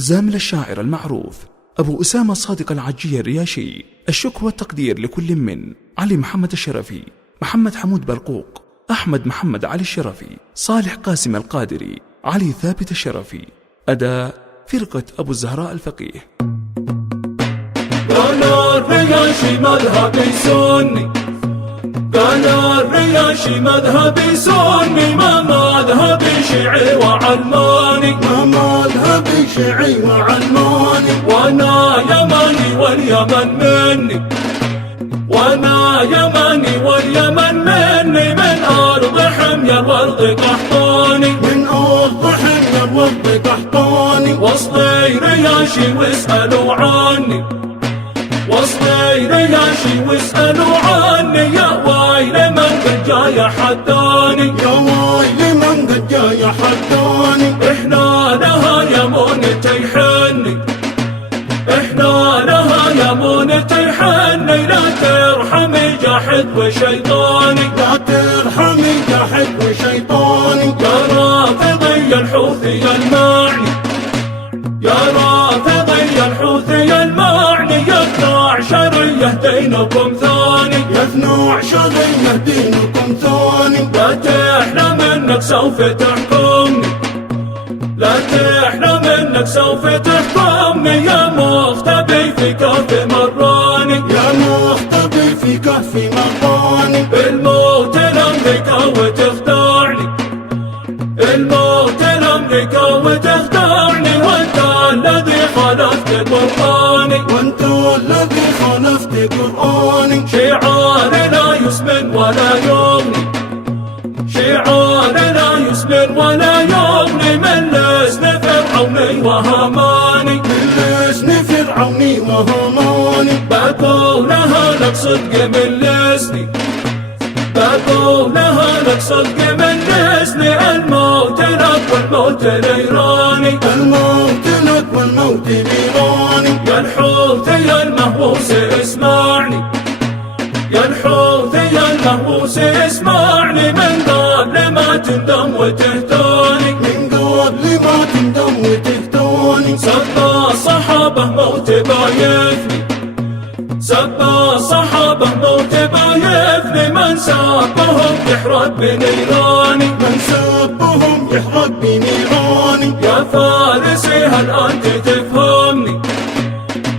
زامل الشاعر المعروف أبو أسامة صادق العجية الرياشي. الشكر والتقدير لكل من علي محمد الشرفي، محمد حمود برقوق، أحمد محمد علي الشرفي، صالح قاسم القادري، علي ثابت الشرفي. أداء فرقة أبو الزهراء الفقيه. أنا الرياشي مذهبي سني، أنا الرياشي مذهبي سني، ما مذهبي شيعي وعلماني، ما مذهبي شيعي وعلماني. وأنا يمني واليمن مني، وأنا يمني واليمن مني، من أرض حمية الورد قحطاني، من أرض حمية الورد قحطاني. وصلي رياشي واسألوا عني، وصلي رياشي واسألوا عني، يا ويل من قد جاي حداني، يا ويل من قد جاي حداني. احنا لها يمون تيحني، احنا لها يمون تيحني، لا ترحمي جاحد وشيطاني، لا ترحمي جاحد وشيطاني. يا رافضي الحوثي المعني، يا رافضي الحوثي المعني، يا 12 دينكم ثاني، يا 12 دينكم ثاني. لا تحلم انك سوف تحكمني، لا تحلم انك سوف تحكمني، يا مختبي في كهف مراني، يا مختبي في كهف مراني. الموت لأمريكا وتخدعني، الموت لأمريكا وتخدعني، وانت الذي خالفت قرآني، وانت الذي خالفت قرآني. شعار لا يسمن ولا يغني، شعار لا يسمن ولا يغني، من لسن فرعوني وهاماني، من لسن فرعوني وهاماني. بقولها لك صدق من لسني، بقولها لك صدق من لسني، الموت لك والموت لإيراني، الموت لك والموت لإيراني. يا الحوثي المهووس اسمعني، يا الحوثي المهووس اسمعني، من قبل ما تندم وتهتاني، من قبل ما تندم وتهتاني. سب الصحابة موت بايفني، سب الصحابة موت بايفني، من سبهم يحرق بنيراني، من سبهم يحرق بنيراني. يا فارسي هل أنت تفهمني،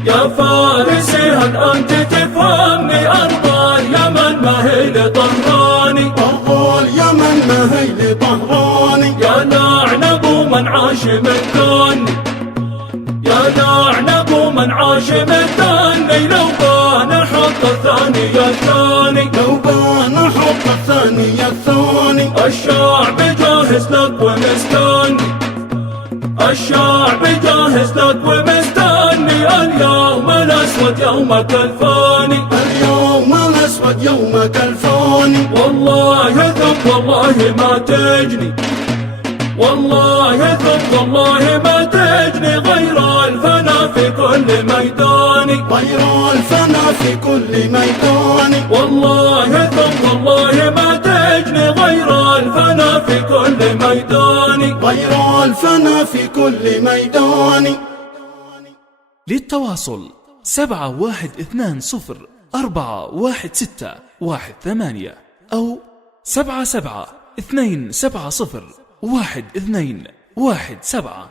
يا فارسي هل أنت تفهمني، أرض اليمن ما هي لطهراني، أرض اليمن ما هي لطهراني. يا لعن أبو من عاش مكاني، يا لعن أبو من عاش مكاني، لو كان حق الثاني الثاني، لو كان حق الثاني الثاني. الشعب جاهز لك ومستني، الشعب جاهز لك ومستني، اليوم الأسود يومك الفاني، اليوم الأسود يومك الفاني. والله ثم والله ما تجني، والله ثم والله ما تجني، غير الفنا في كل ميداني، غير الفنا في كل ميداني. والله ثم والله ما تجني، غير الفنا في كل ميداني، غير الفنا في كل ميداني. للتواصل 7120416118 أو 77 270 1217.